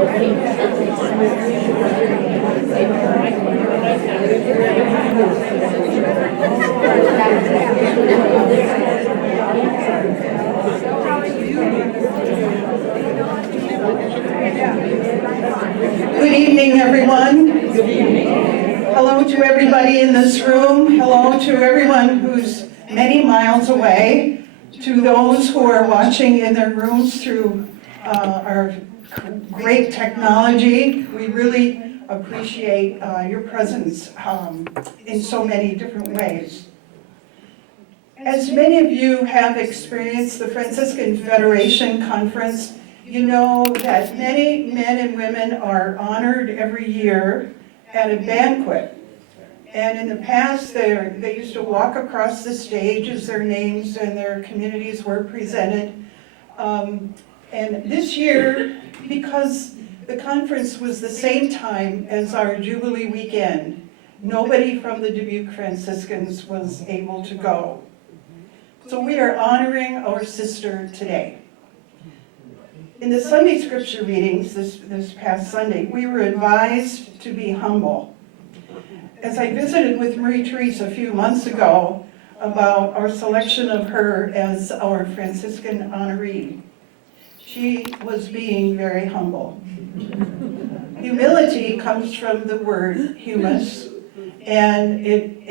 Good evening, everyone. Good evening. Hello to everybody in this room. Hello to everyone who's many miles away. To those who are watching in their rooms through our great technology. We really appreciate your presence in so many different ways. As many of you have experienced the Franciscan Federation Conference, you know that many men and women are honored every year at a banquet. And in the past, they used to walk across the stage as their names and their communities were presented. And this year, because the conference was the same time as our Jubilee weekend, nobody from the Dubuque Franciscans was able to go. So we are honoring our sister today. In the Sunday scripture readings this past Sunday, we were advised to be humble. As I visited with Marie-Therese a few months ago about our selection of her as our Franciscan honoree, she was being very humble. Humility comes from the word humus, and it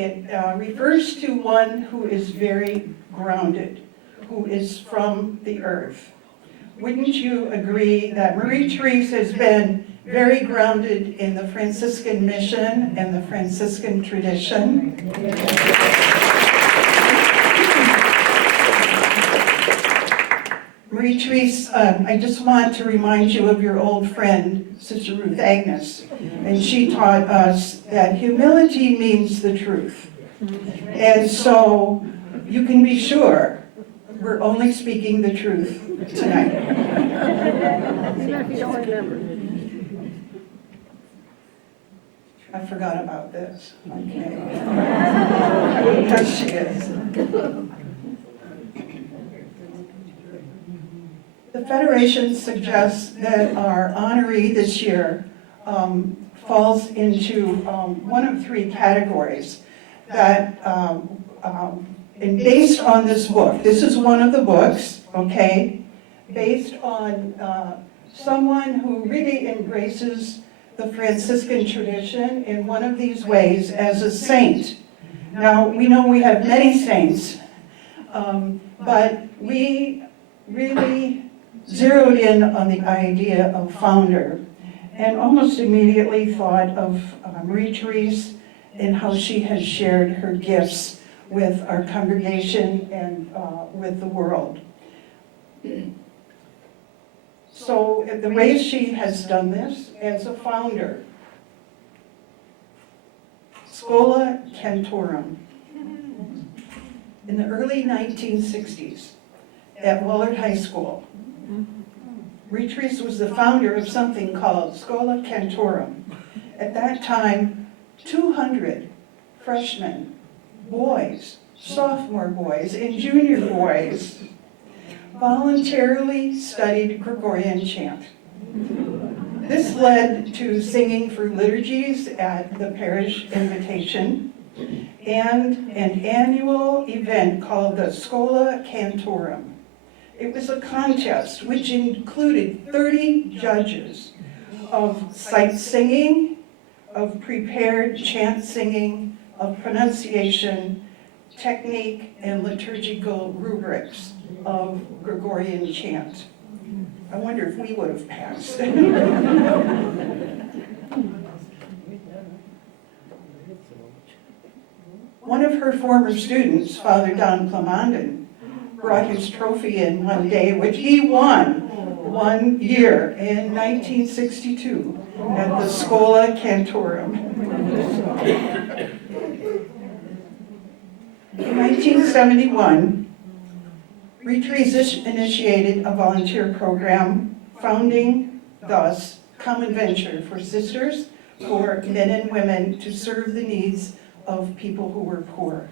refers to one who is very grounded, who is from the earth. Wouldn't you agree that Marie-Therese has been very grounded in the Franciscan mission and the Franciscan tradition? Marie-Therese, I just want to remind you of your old friend, Sister Ruth Agnes, and she taught us that humility means the truth. And so you can be sure we're only speaking the truth tonight. I forgot about this. Okay. There she is. The Federation suggests that our honoree this year falls into one of three categories that and based on this book, this is one of the books, okay, based on someone who really embraces the Franciscan tradition in one of these ways as a saint. Now, we know we have many saints, but we really zeroed in on the idea of founder and almost immediately thought of Marie-Therese and how she has shared her gifts with our congregation and with the world. So the way she has done this as a founder, Schola Cantorum, in the early 1960s at Willard High School, Marie-Therese was the founder of something called Schola Cantorum. At that time, 200 freshmen, boys, sophomore boys, and junior boys voluntarily studied Gregorian chant. This led to singing for liturgies at the parish invitation and an annual event called the Schola Cantorum. It was a contest which included 30 judges of sight singing, of prepared chant singing, of pronunciation, technique, and liturgical rubrics of Gregorian chant. I wonder if we would have passed. One of her former students, Father Don Plamondon, brought his trophy in one day, which he won one year in 1962 at the Schola Cantorum. In 1971, Marie-Therese initiated a volunteer program, founding thus Common Venture for Sisters, for men and women to serve the needs of people who were poor.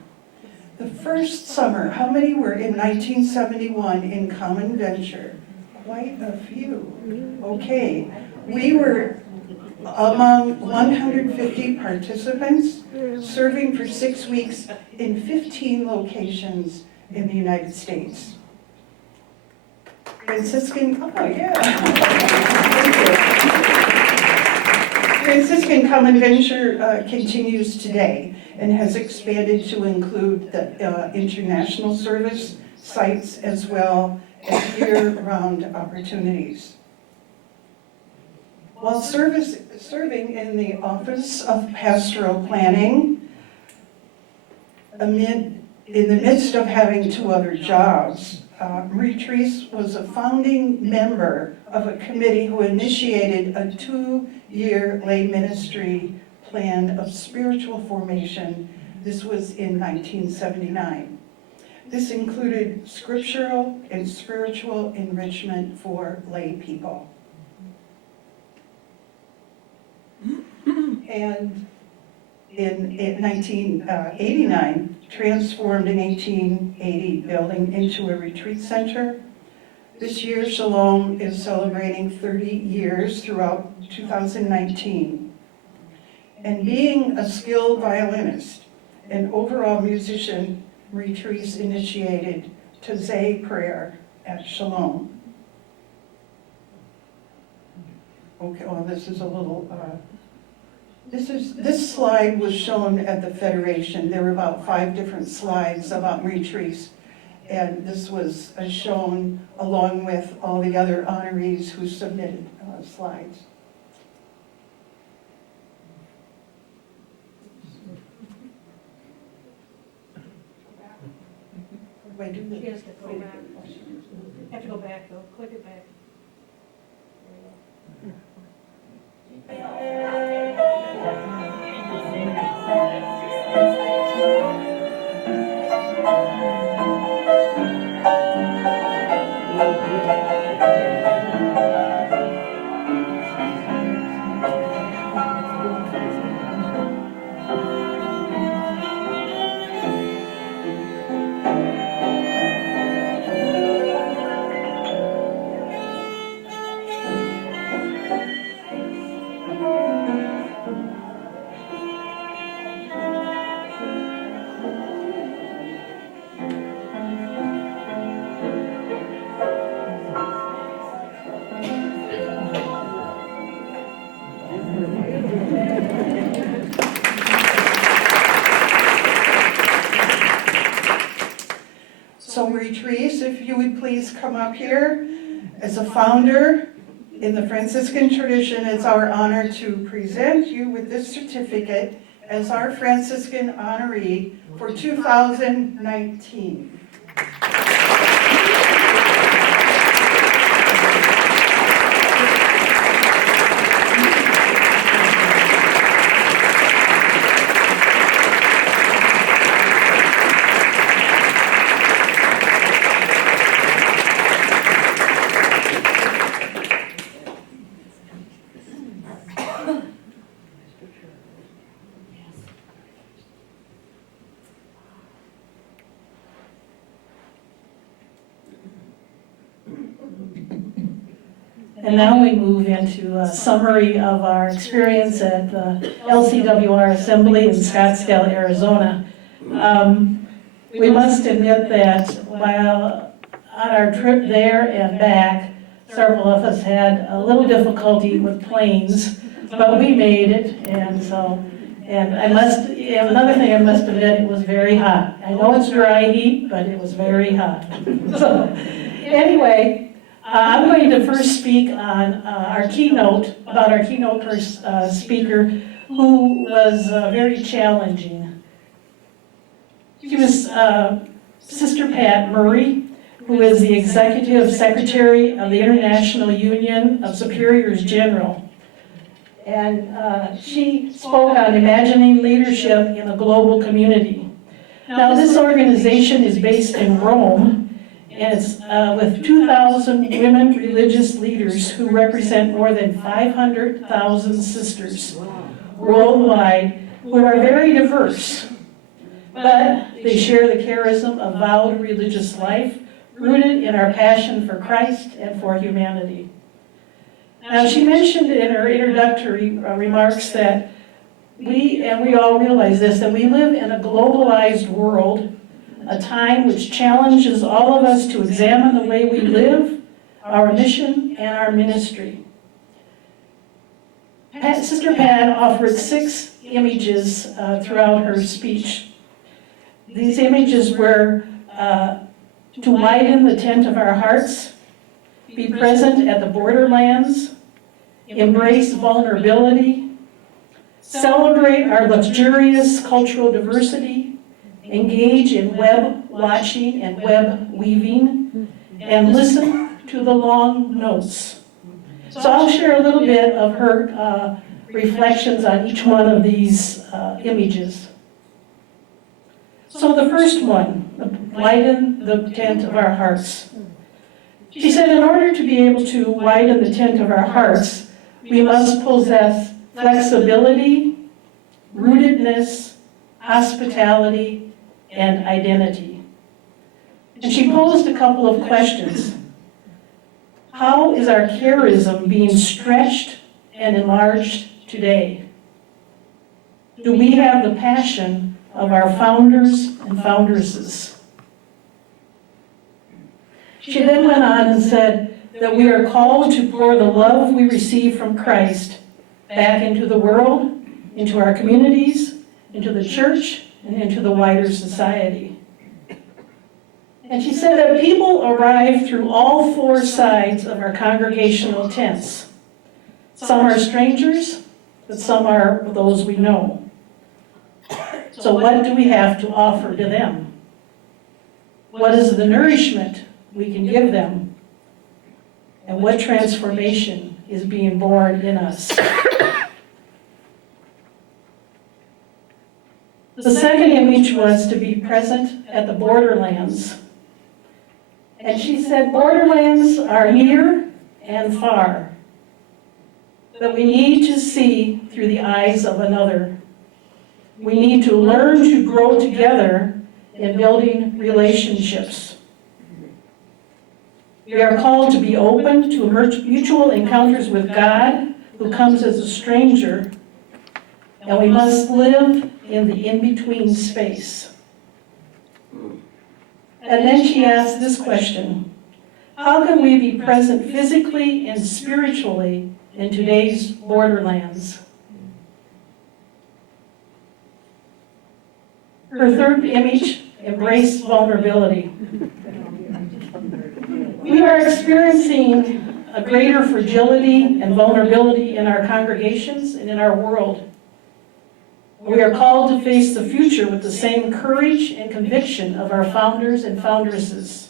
The first summer, how many were in 1971 in Common Venture? Quite a few. Okay. We were among 150 participants, serving for 6 weeks in 15 locations in the United States. Franciscan, oh yeah. Franciscan Common Venture continues today and has expanded to include the international service sites as well as year-round opportunities. While serving in the Office of Pastoral Planning, in the midst of having 2 other jobs, Marie-Therese was a founding member of a committee who initiated a 2-year lay ministry plan of spiritual formation. This was in 1979. This included scriptural and spiritual enrichment for lay people. And in 1989, transformed in 1880 building into a retreat center. This year, Shalom is celebrating 30 years throughout 2019. And being a skilled violinist and overall musician, Marie-Therese initiated Tazay prayer at Shalom. Okay, well, this is a little, this slide was shown at the Federation. There were about 5 different slides about Marie-Therese, and this was shown along with all the other honorees who submitted slides. Wait, do this. She has to go back. Have to go back though. Click it back. So Marie-Therese, if you would please come up here. As a founder in the Franciscan tradition, it's our honor to present you with this certificate as our Franciscan honoree for 2019. And now we move into a summary of our experience at the LCWR Assembly in Scottsdale, Arizona. We must admit that while on our trip there and back, several of us had a little difficulty with planes, but we made it, and another thing I must admit, it was very hot. I know it's dry heat, but it was very hot. So, anyway, I'm going to first speak on our keynote speaker, who was very challenging. She was Sister Pat Murray, who is the Executive Secretary of the International Union of Superiors General. And she spoke on imagining leadership in a global community. Now, this organization is based in Rome, and it's with 2,000 women religious leaders who represent more than 500,000 sisters worldwide, who are very diverse. But they share the charism of vowed religious life, rooted in our passion for Christ and for humanity. Now, she mentioned in her introductory remarks that we all realize this, that we live in a globalized world, a time which challenges all of us to examine the way we live, our mission, and our ministry. Sister Pat offered 6 images throughout her speech. These images were to widen the tent of our hearts, be present at the borderlands, embrace vulnerability, celebrate our luxurious cultural diversity, engage in web watching and web weaving, and listen to the long notes. So I'll share a little bit of her reflections on each one of these images. So the first one, widen the tent of our hearts. She said, in order to be able to widen the tent of our hearts, we must possess flexibility, rootedness, hospitality, and identity. And she posed a couple of questions. How is our charism being stretched and enlarged today? Do we have the passion of our founders and foundresses? She then went on and said that we are called to pour the love we receive from Christ back into the world, into our communities, into the church, and into the wider society. And she said that people arrive through all 4 sides of our congregational tents. Some are strangers, but some are those we know. So what do we have to offer to them? What is the nourishment we can give them? And what transformation is being born in us? The second image was to be present at the borderlands. And she said, borderlands are near and far, that we need to see through the eyes of another. We need to learn to grow together in building relationships. We are called to be open to mutual encounters with God, who comes as a stranger, and we must live in the in-between space. And then she asked this question: how can we be present physically and spiritually in today's borderlands? Her third image, embrace vulnerability. We are experiencing a greater fragility and vulnerability in our congregations and in our world. We are called to face the future with the same courage and conviction of our founders and foundresses.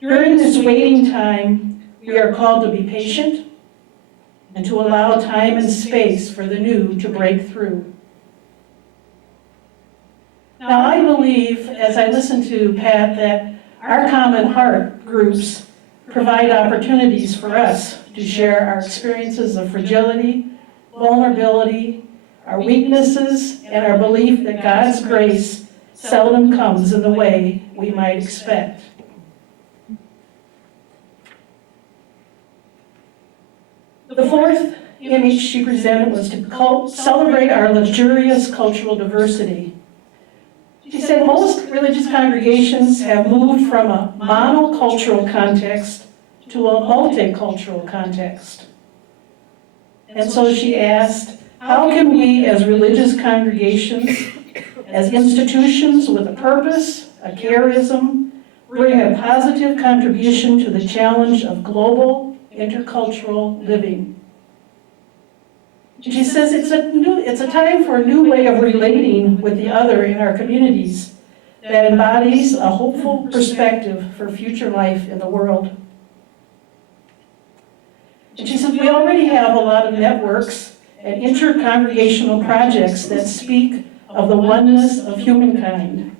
During this waiting time, we are called to be patient and to allow time and space for the new to break through. Now, I believe, as I listen to Pat, that our Common Heart groups provide opportunities for us to share our experiences of fragility, vulnerability, our weaknesses, and our belief that God's grace seldom comes in the way we might expect. The fourth image she presented was to celebrate our luxurious cultural diversity. She said most religious congregations have moved from a monocultural context to a multicultural context. And so she asked, how can we as religious congregations, as institutions with a purpose, a charism, bring a positive contribution to the challenge of global intercultural living? She says it's a time for a new way of relating with the other in our communities that embodies a hopeful perspective for future life in the world. And she says we already have a lot of networks and inter-congregational projects that speak of the oneness of humankind.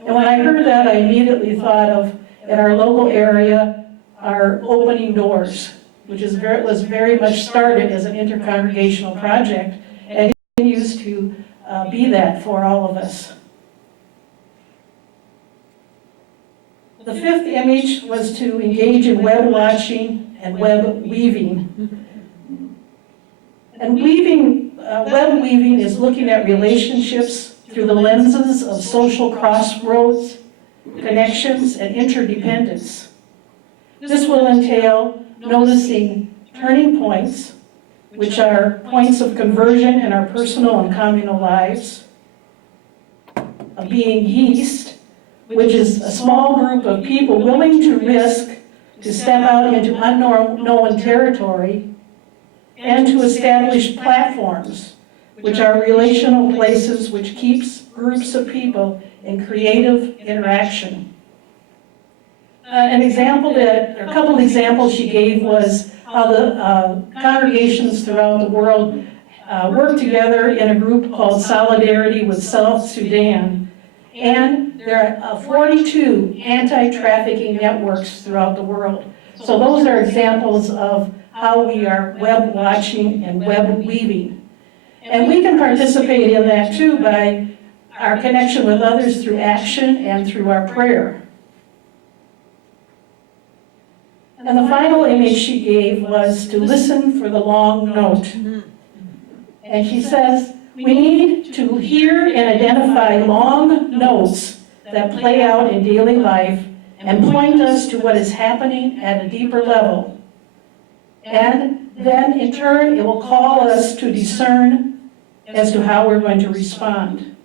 And when I heard that, I immediately thought of, in our local area, our Opening Doors, which was very much started as an intercongregational project and continues to be that for all of us. The fifth image was to engage in web watching and web weaving. And web weaving is looking at relationships through the lenses of social crossroads, connections, and interdependence. This will entail noticing turning points, which are points of conversion in our personal and communal lives, of being yeast, which is a small group of people willing to risk to step out into unknown territory, and to establish platforms, which are relational places which keeps groups of people in creative interaction. A couple examples she gave was how the congregations throughout the world work together in a group called Solidarity with South Sudan. And there are 42 anti-trafficking networks throughout the world. So those are examples of how we are web watching and web weaving. And we can participate in that too by our connection with others through action and through our prayer. And the final image she gave was to listen for the long note. And she says, we need to hear and identify long notes that play out in daily life and point us to what is happening at a deeper level. And then in turn, it will call us to discern as to how we're going to respond.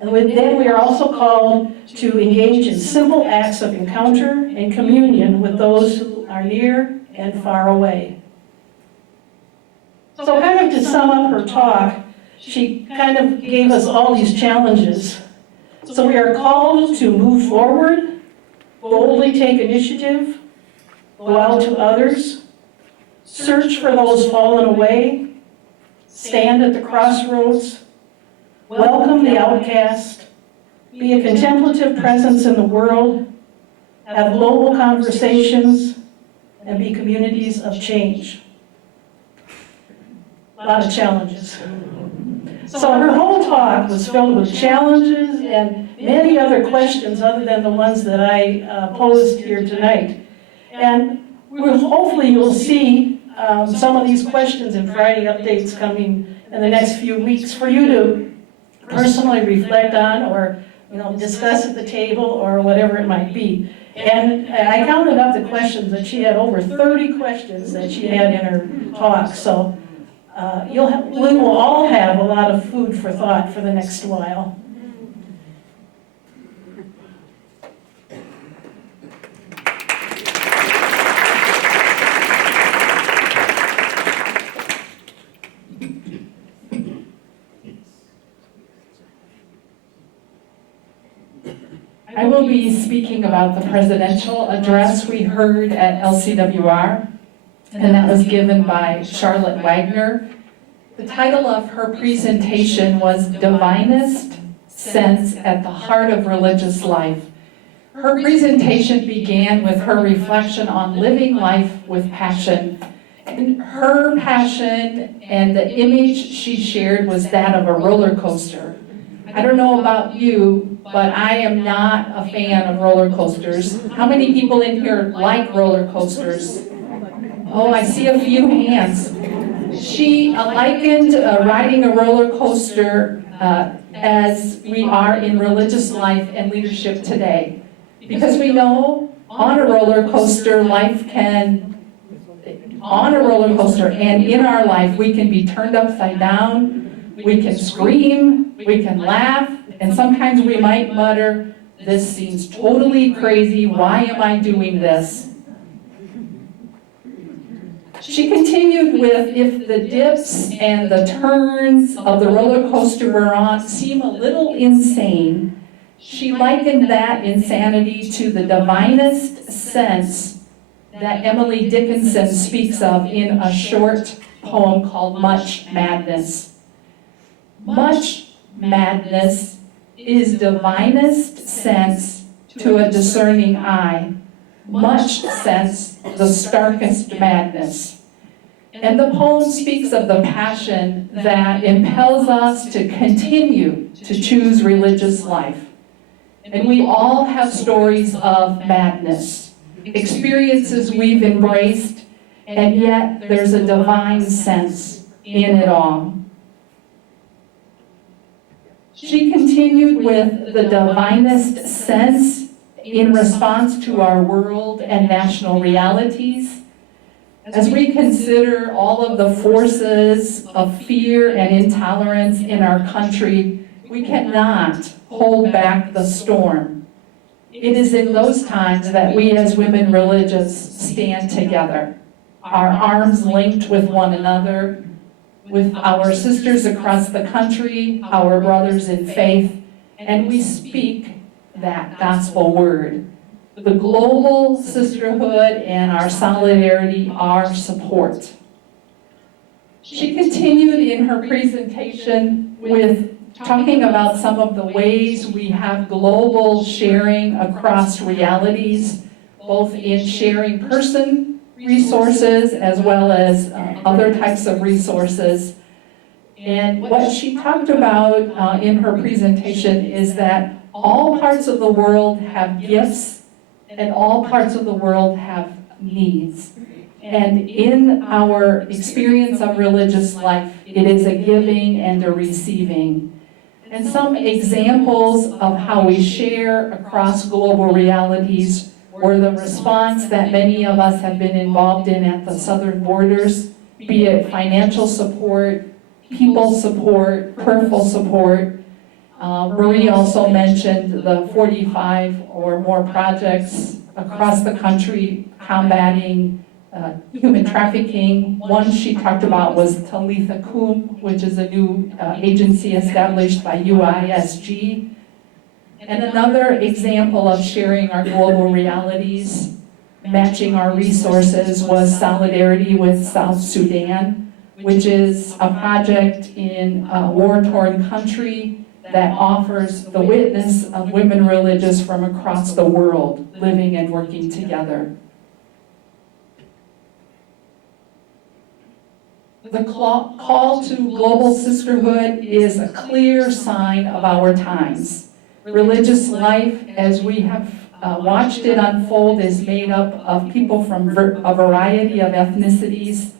And then we are also called to engage in simple acts of encounter and communion with those who are near and far away. So kind of to sum up her talk, she kind of gave us all these challenges. So we are called to move forward, boldly take initiative, go out to others, search for those fallen away, stand at the crossroads, welcome the outcast, be a contemplative presence in the world, have global conversations, and be communities of change. A lot of challenges. So her whole talk was filled with challenges and many other questions other than the ones that I posed here tonight. And hopefully you'll see some of these questions in Friday updates coming in the next few weeks for you to personally reflect on or discuss at the table or whatever it might be. And I counted up the questions that she had, over 30 questions that she had in her talk. So we will all have a lot of food for thought for the next while. I will be speaking about the presidential address we heard at LCWR, and that was given by Charlotte Wagner. The title of her presentation was Divinest Sense at the Heart of Religious Life. Her presentation began with her reflection on living life with passion. And her passion and the image she shared was that of a roller coaster. I don't know about you, but I am not a fan of roller coasters. How many people in here like roller coasters? Oh, I see a few hands. She likened riding a roller coaster as we are in religious life and leadership today. Because we know on a roller coaster and in our life we can be turned upside down, we can scream, we can laugh, and sometimes we might mutter, "This seems totally crazy, why am I doing this?" She continued with, if the dips and the turns of the roller coaster we're on seem a little insane, she likened that insanity to the divinest sense that Emily Dickinson speaks of in a short poem called Much Madness. Much madness is divinest sense to a discerning eye. Much sense, the starkest madness. And the poem speaks of the passion that impels us to continue to choose religious life. And we all have stories of madness, experiences we've embraced, and yet there's a divine sense in it all. She continued with the divinest sense in response to our world and national realities. As we consider all of the forces of fear and intolerance in our country, we cannot hold back the storm. It is in those times that we as women religious stand together, our arms linked with one another, with our sisters across the country, our brothers in faith, and we speak that gospel word. The global sisterhood and our solidarity, our support. She continued in her presentation with talking about some of the ways we have global sharing across realities, both in sharing person resources as well as other types of resources. And what she talked about in her presentation is that all parts of the world have gifts and all parts of the world have needs. And in our experience of religious life, it is a giving and a receiving. And some examples of how we share across global realities were the response that many of us have been involved in at the southern borders, be it financial support, people support, prayerful support. Marie also mentioned the 45 or more projects across the country combating human trafficking. One she talked about was Talitha Kum, which is a new agency established by UISG. And another example of sharing our global realities, matching our resources, was Solidarity with South Sudan, which is a project in a war-torn country that offers the witness of women religious from across the world living and working together. The call to global sisterhood is a clear sign of our times. Religious life, as we have watched it unfold, is made up of people from a variety of ethnicities.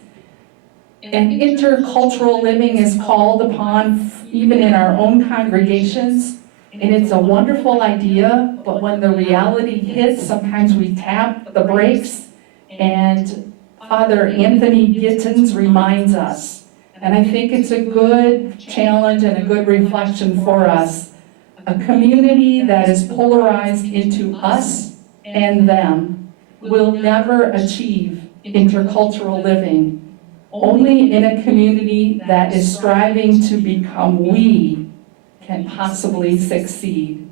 And intercultural living is called upon even in our own congregations. And it's a wonderful idea, but when the reality hits, sometimes we tap the brakes. And Father Anthony Gittins reminds us, and I think it's a good challenge and a good reflection for us, a community that is polarized into us and them will never achieve intercultural living. Only in a community that is striving to become we can possibly succeed.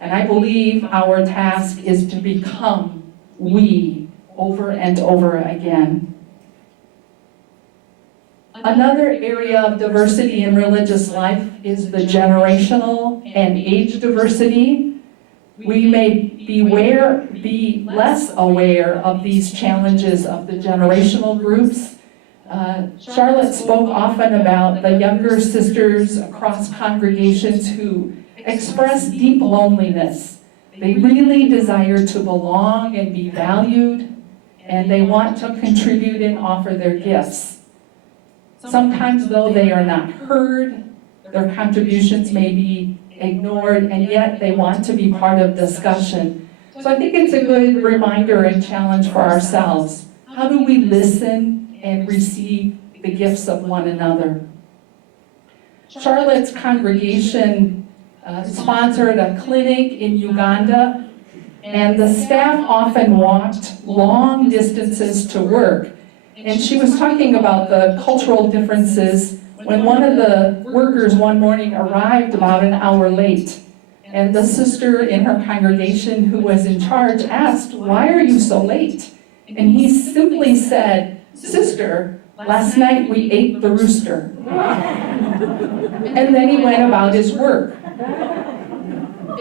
And I believe our task is to become we over and over again. Another area of diversity in religious life is the generational and age diversity. We may be less aware of these challenges of the generational groups. Charlotte spoke often about the younger sisters across congregations who express deep loneliness. They really desire to belong and be valued, and they want to contribute and offer their gifts. Sometimes, though, they are not heard, their contributions may be ignored, and yet they want to be part of discussion. So I think it's a good reminder and challenge for ourselves. How do we listen and receive the gifts of one another? Charlotte's congregation sponsored a clinic in Uganda, and the staff often walked long distances to work. And she was talking about the cultural differences when one of the workers one morning arrived about an hour late. And the sister in her congregation who was in charge asked, "Why are you so late?" And he simply said, "Sister, last night we ate the rooster." And then he went about his work.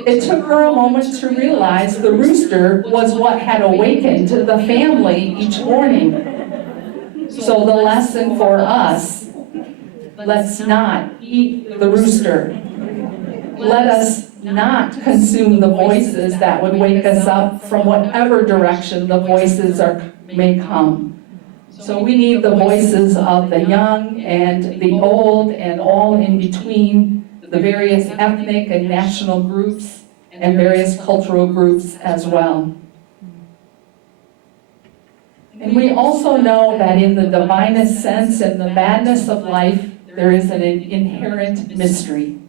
It took her a moment to realize the rooster was what had awakened the family each morning. So the lesson for us, let's not eat the rooster. Let us not consume the voices that would wake us up from whatever direction the voices may come. So we need the voices of the young and the old and all in between, the various ethnic and national groups and various cultural groups as well. And we also know that in the divinest sense and the madness of life, there is an inherent mystery.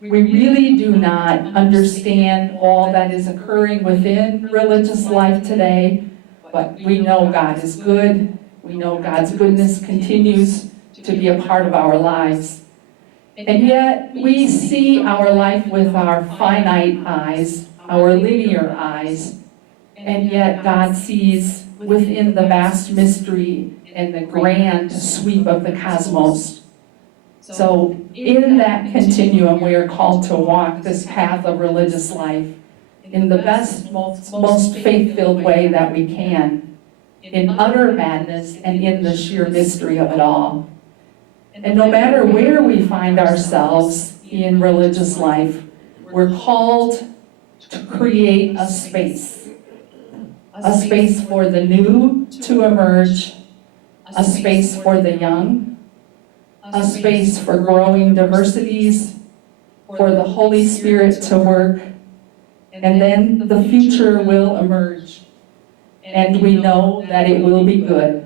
We really do not understand all that is occurring within religious life today, but we know God is good. We know God's goodness continues to be a part of our lives. And yet we see our life with our finite eyes, our linear eyes, and yet God sees within the vast mystery and the grand sweep of the cosmos. So in that continuum, we are called to walk this path of religious life in the best, most faith-filled way that we can, in utter madness and in the sheer mystery of it all. And no matter where we find ourselves in religious life, we're called to create a space for the new to emerge, a space for the young, a space for growing diversities, for the Holy Spirit to work, and then the future will emerge. And we know that it will be good.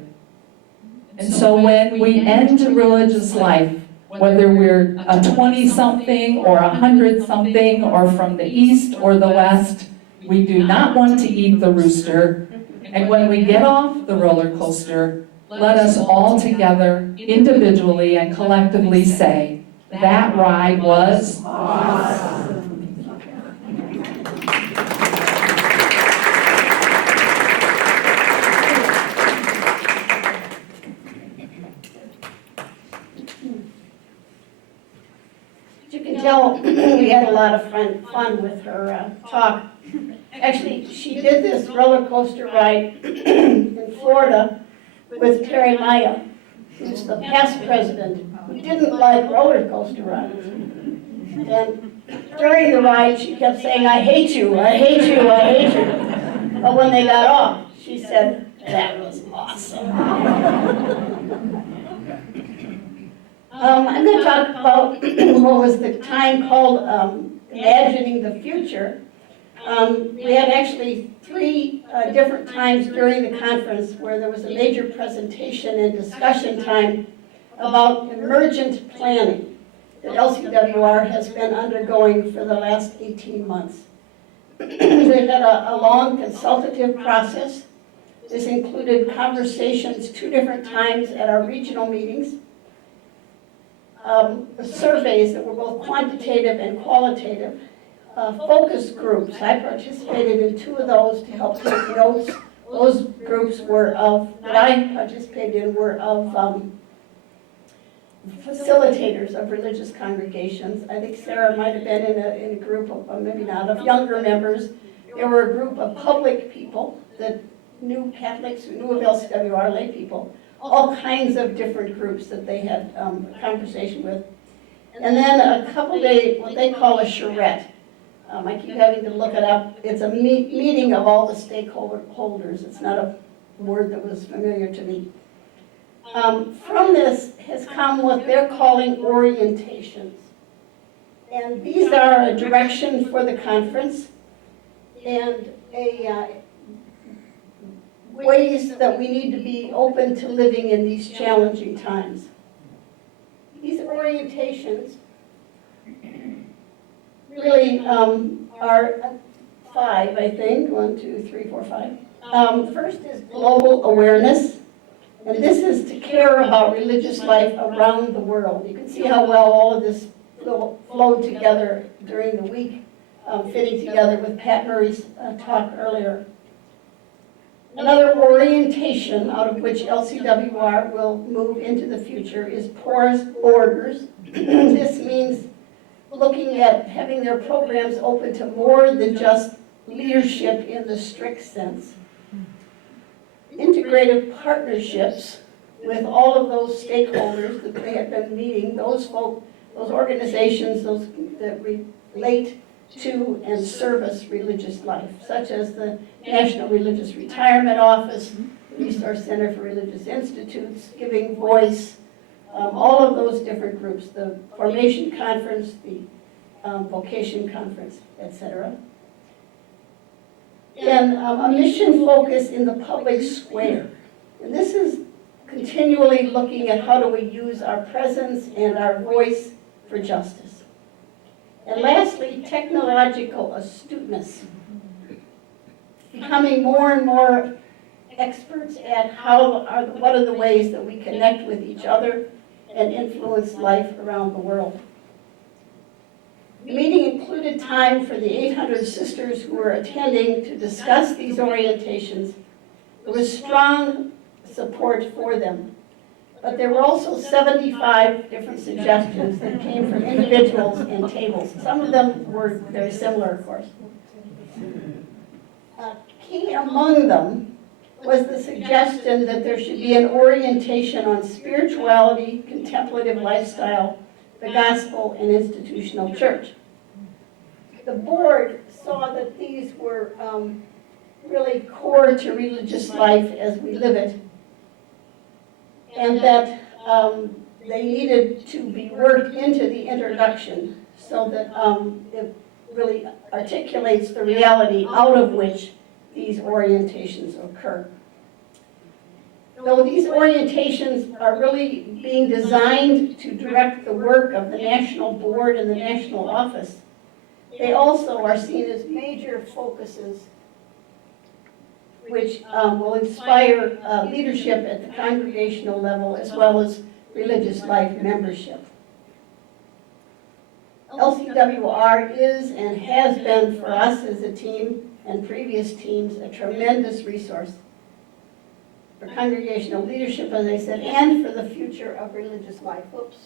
And so when we end religious life, whether we're a 20-something or a 100-something or from the east or the west, we do not want to eat the rooster. And when we get off the roller coaster, let us all together, individually and collectively say, that ride was awesome. You can tell we had a lot of fun with her talk. Actually, she did this roller coaster ride in Florida with Terry Maya, who's the past president, who didn't like roller coaster rides. And during the ride, she kept saying, I hate you, I hate you, I hate you. But when they got off, she said, that was awesome. I'm going to talk about what was the time called Imagining the Future. We had actually three different times during the conference where there was a major presentation and discussion time about emergent planning that LCWR has been undergoing for the last 18 months. We've had a long consultative process. This included conversations 2 different times at our regional meetings, surveys that were both quantitative and qualitative, focus groups. I participated in 2 of those to help take notes. Those groups were that I participated in were of facilitators of religious congregations. I think Sarah might have been in a group of, maybe not, of younger members. There were a group of public people that knew Catholics, who knew of LCWR, lay people, all kinds of different groups that they had a conversation with. And then a couple days, what they call a charrette. I keep having to look it up. It's a meeting of all the stakeholders. It's not a word that was familiar to me. From this has come what they're calling orientations. And these are a direction for the conference and ways that we need to be open to living in these challenging times. These orientations really are 5, I think. 1, 2, 3, 4, 5. First is global awareness. And this is to care about religious life around the world. You can see how well all of this flowed together during the week, fitting together with Pat Murray's talk earlier. Another orientation out of which LCWR will move into the future is porous borders. This means looking at having their programs open to more than just leadership in the strict sense. Integrative partnerships with all of those stakeholders that they have been meeting, those organizations, those that relate to and service religious life, such as the National Religious Retirement Office, the Resource Center for Religious Institutes, Giving Voice, all of those different groups, the Formation Conference, the Vocation Conference, etc. And a mission focus in the public square. And this is continually looking at how do we use our presence and our voice for justice. And lastly, technological astuteness. Becoming more and more experts at what are the ways that we connect with each other and influence life around the world. The meeting included time for the 800 sisters who were attending to discuss these orientations. There was strong support for them, but there were also 75 different suggestions that came from individuals and tables. Some of them were very similar, of course. Key among them was the suggestion that there should be an orientation on spirituality, contemplative lifestyle, the gospel, and institutional church. The board saw that these were really core to religious life as we live it, and that they needed to be worked into the introduction so that it really articulates the reality out of which these orientations occur. Though these orientations are really being designed to direct the work of the national board and the national office, they also are seen as major focuses which will inspire leadership at the congregational level as well as religious life membership. LCWR is and has been for us as a team and previous teams a tremendous resource for congregational leadership, as I said, and for the future of religious life. Oops,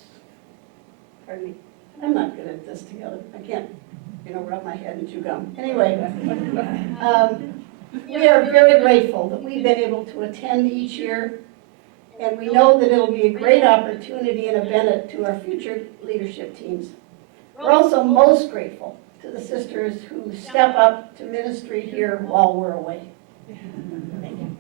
pardon me. I'm not good at this together. I can't, rub my head and chew gum. Anyway, we are very grateful that we've been able to attend each year, and we know that it'll be a great opportunity and a benefit to our future leadership teams. We're also most grateful to the sisters who step up to ministry here while we're away. Thank you.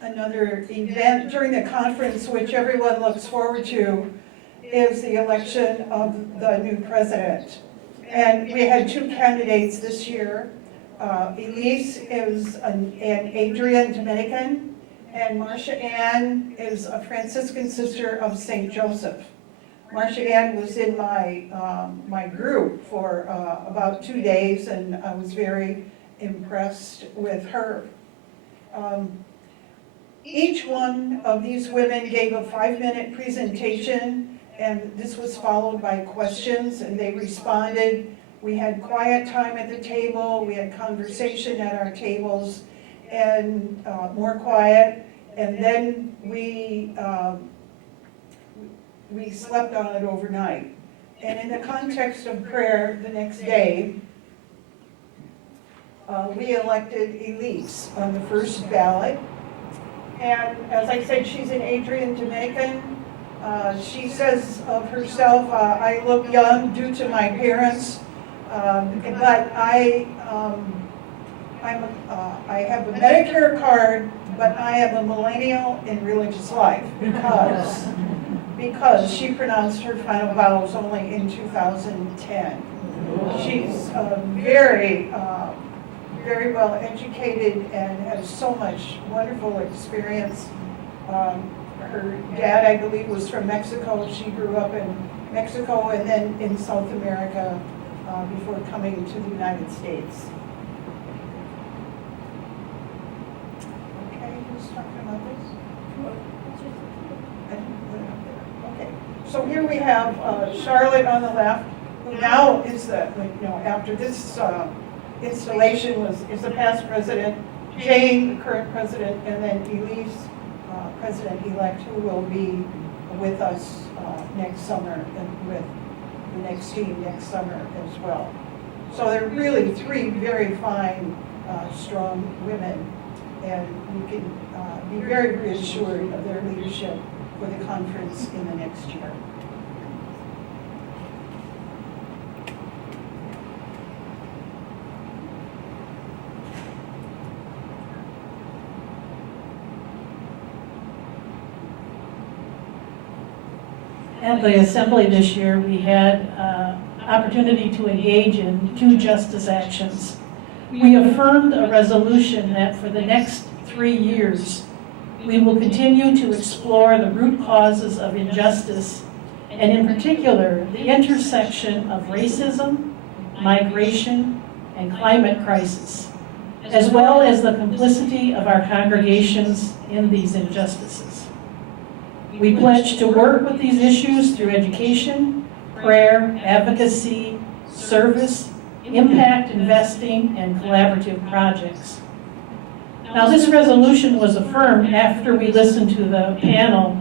Another event during the conference which everyone looks forward to is the election of the new president. And we had two candidates this year. Elise is an Adrian Dominican, and Marcia Ann is a Franciscan sister of St. Joseph. Marcia Ann was in my group for about 2 days, and I was very impressed with her. Each one of these women gave a 5-minute presentation, and this was followed by questions, and they responded. We had quiet time at the table, we had conversation at our tables, and more quiet, and then we slept on it overnight. And in the context of prayer the next day, we elected Elise on the first ballot. And as I said, she's an Adrian Dominican. She says of herself, I look young due to my parents, but I have a Medicare card, but I am a millennial in religious life because she pronounced her final vows only in 2010. She's very well educated and has so much wonderful experience. Her dad, I believe, was from Mexico. She grew up in Mexico and then in South America before coming to the United States. Okay, who's talking about this? I didn't put it up there. Okay, so here we have Charlotte on the left, who now is after this installation is the past president, Jane, the current president, and then Elise, president-elect, who will be with us next summer and with the next team next summer as well. So they're really three very fine, strong women. and we can be very reassured of their leadership for the conference in the next year. At the assembly this year, we had opportunity to engage in 2 justice actions. We affirmed a resolution that for the next 3 years, we will continue to explore the root causes of injustice, and in particular, the intersection of racism, migration, and climate crisis, as well as the complicity of our congregations in these injustices. We pledge to work with these issues through education, prayer, advocacy, service, impact investing, and collaborative projects. Now, this resolution was affirmed after we listened to the panel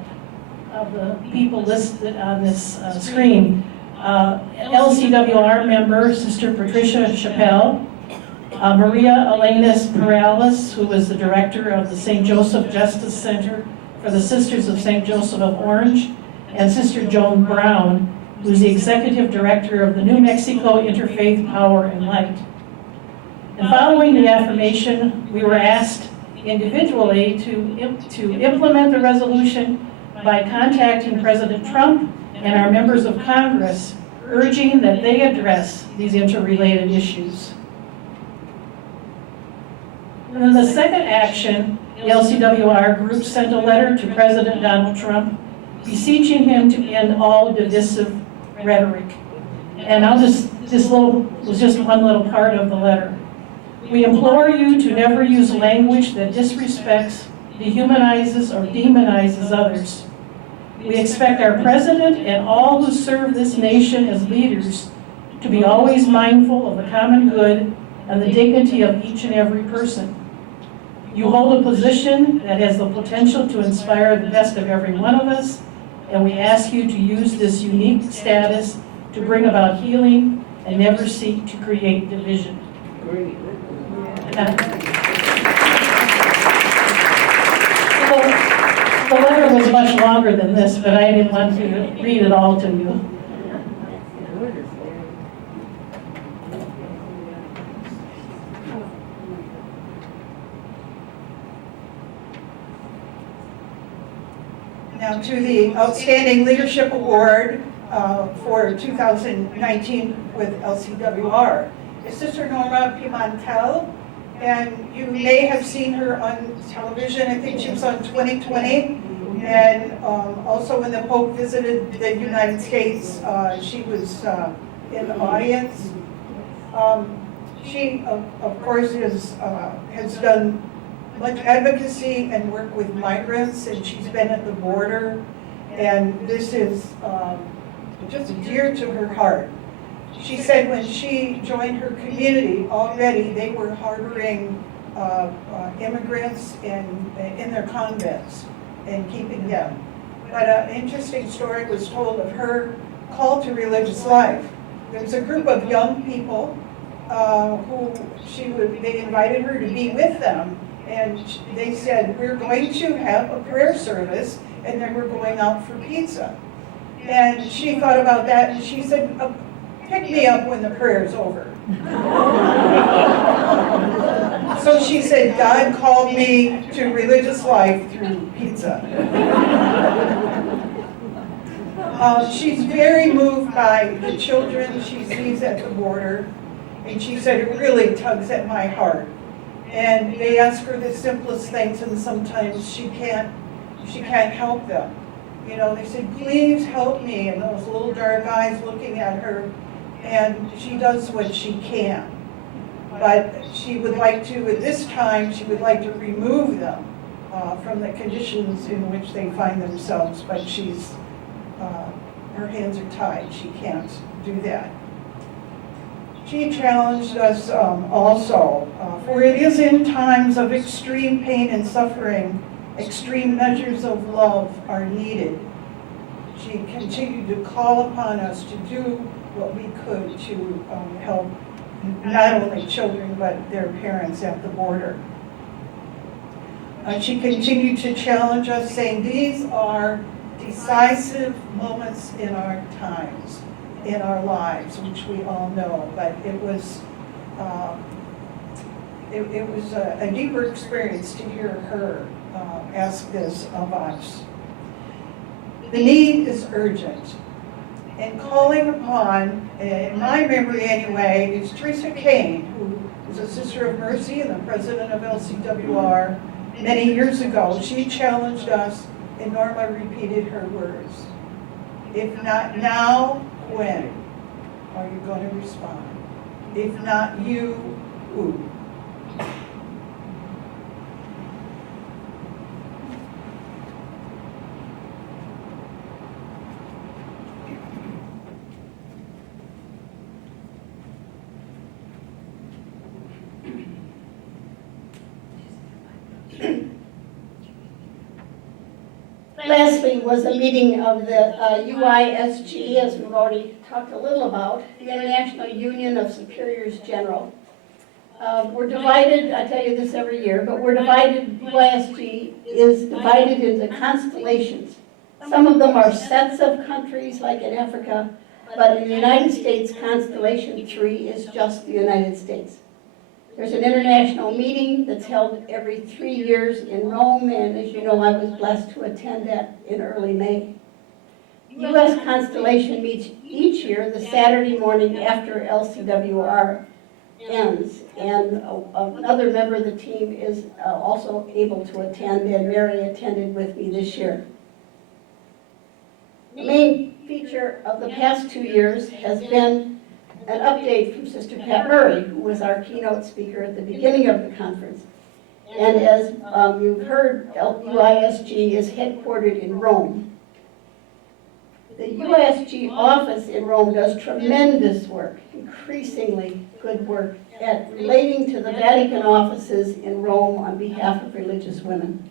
of the people listed on this screen. LCWR member, Sister Patricia Chappelle, Maria Elenas Perales, who was the director of the St. Joseph Justice Center for the Sisters of St. Joseph of Orange, and Sister Joan Brown, who's the executive director of the New Mexico Interfaith Power and Light. And following the affirmation, we were asked individually to implement the resolution by contacting President Trump and our members of Congress, urging that they address these interrelated issues. And then the second action, the LCWR group sent a letter to President Donald Trump beseeching him to end all divisive rhetoric. And this was just one little part of the letter. We implore you to never use language that disrespects, dehumanizes, or demonizes others. We expect our president and all who serve this nation as leaders to be always mindful of the common good and the dignity of each and every person. You hold a position that has the potential to inspire the best of every one of us, and we ask you to use this unique status to bring about healing and never seek to create division. The letter was much longer than this, but I didn't want to read it all to you. Now to the Outstanding Leadership Award for 2019 with LCWR. It's Sister Norma Pimentel, and you may have seen her on television. I think she was on 2020, and also when the Pope visited the United States, she was in the audience. She, of course, has done much advocacy and work with migrants, and she's been at the border, and this is just dear to her heart. She said when she joined her community, already they were harboring immigrants in their convents and keeping them. But an interesting story was told of her call to religious life. There was a group of young people they invited her to be with them, and they said, we're going to have a prayer service, and then we're going out for pizza. And she thought about that, and she said, pick me up when the prayer's over. So she said, God called me to religious life through pizza. She's very moved by the children she sees at the border, and she said, it really tugs at my heart. And they ask her the simplest things, and sometimes she can't help them. You know, they said, please help me, and those little dark eyes looking at her, and she does what she can. But she would like to, at this time, she would like to remove them from the conditions in which they find themselves, but her hands are tied, she can't do that. She challenged us also, for it is in times of extreme pain and suffering, extreme measures of love are needed. She continued to call upon us to do what we could to help not only children, but their parents at the border. She continued to challenge us, saying these are decisive moments in our times, in our lives, which we all know. But it was a deeper experience to hear her ask this of us. The need is urgent. And calling upon, in my memory anyway, is Teresa Kane, who is a Sister of Mercy and the president of LCWR. Many years ago, she challenged us, and Norma repeated her words. If not now, when are you going to respond? If not you, who? Lastly was a meeting of the UISG, as we've already talked a little about, the International Union of Superiors General. We're divided, I tell you this every year, but we're divided, UISG is divided into constellations. Some of them are sets of countries, like in Africa, but in the United States, Constellation 3 is just the United States. There's an international meeting that's held every 3 years in Rome, and as you know, I was blessed to attend that in early May. U.S. Constellation meets each year the Saturday morning after LCWR ends, and another member of the team is also able to attend, and Mary attended with me this year. The main feature of the past 2 years has been an update from Sister Pat Murray, who was our keynote speaker at the beginning of the conference. And as you've heard, UISG is headquartered in Rome. The UISG office in Rome does tremendous work, increasingly good work, at relating to the Vatican offices in Rome on behalf of religious women.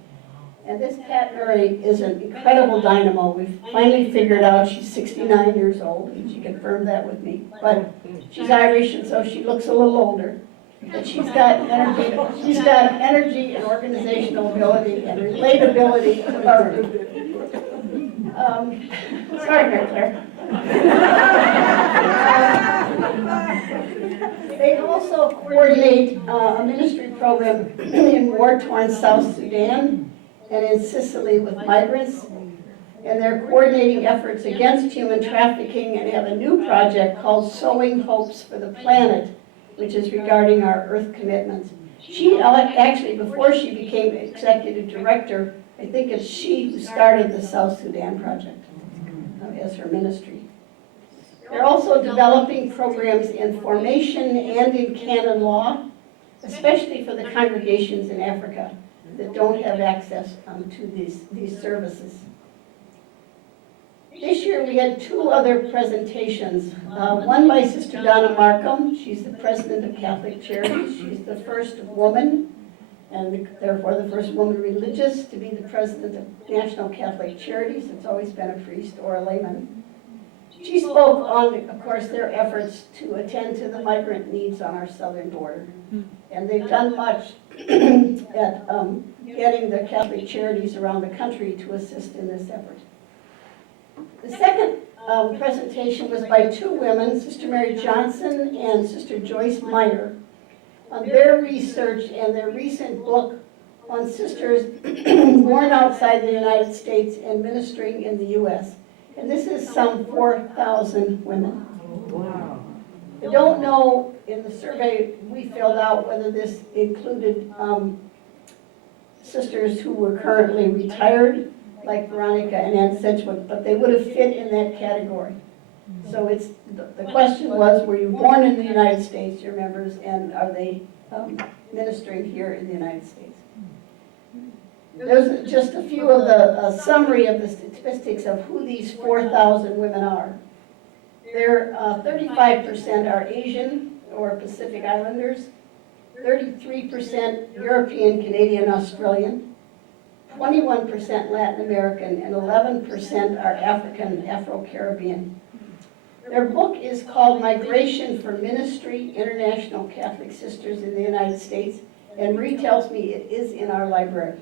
And this Pat Murray is an incredible dynamo. We've finally figured out she's 69 years old, and she confirmed that with me. But she's Irish, and so she looks a little older. But she's got energy and organizational ability and relatability to our group. Sorry, Mary Claire. They also coordinate a ministry program in war-torn South Sudan and in Sicily with migrants, and they're coordinating efforts against human trafficking and have a new project called Sowing Hopes for the Planet, which is regarding our Earth commitments. She actually, before she became executive director, I think it's she who started the South Sudan project as her ministry. They're also developing programs in formation and in canon law, especially for the congregations in Africa that don't have access to these services. This year we had 2 other presentations. One by Sister Donna Markham. She's the president of Catholic Charities. She's the first woman, and therefore the first woman religious to be the president of National Catholic Charities. It's always been a priest or a layman. She spoke on, of course, their efforts to attend to the migrant needs on our southern border. And they've done much at getting the Catholic charities around the country to assist in this effort. The second presentation was by 2 women, Sister Mary Johnson and Sister Joyce Meyer, on their research and their recent book on sisters born outside the United States and ministering in the U.S. And this is some 4,000 women. Wow. I don't know, in the survey we filled out, whether this included sisters who were currently retired, like Veronica and Ann Sedgwick, but they would have fit in that category. So it's the question was, were you born in the United States, your members, and are they ministering here in the United States? There's just a few of the summary of the statistics of who these 4,000 women are. They're 35% are Asian or Pacific Islanders, 33% European, Canadian, Australian, 21% Latin American, and 11% are African, Afro-Caribbean. Their book is called Migration for Ministry, International Catholic Sisters in the United States, and Marie tells me it is in our library.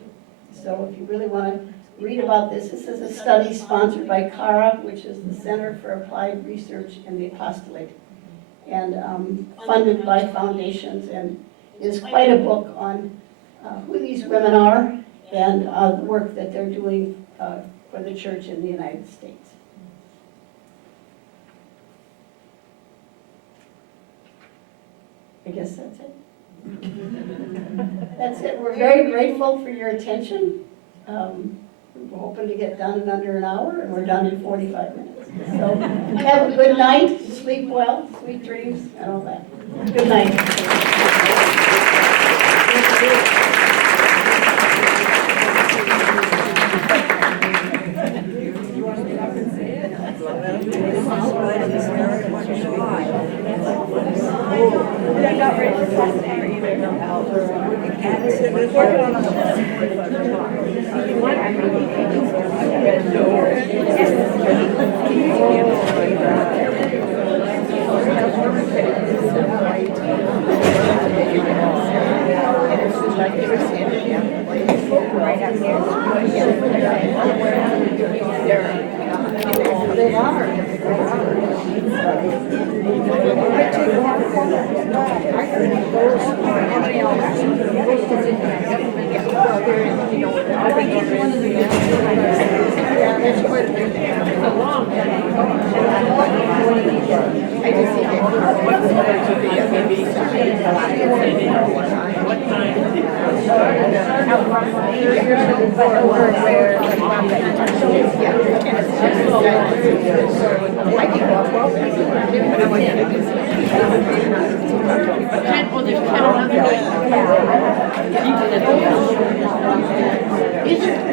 So if you really want to read about this, this is a study sponsored by CARA, which is the Center for Applied Research in the Apostolate, and funded by foundations, and is quite a book on who these women are and the work that they're doing for the church in the United States. I guess that's it. That's it. We're very grateful for your attention. We're hoping to get done in under an hour, and we're done in 45 minutes. So have a good night, sleep well, sweet dreams, and all that. Good night.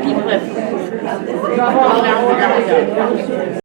People that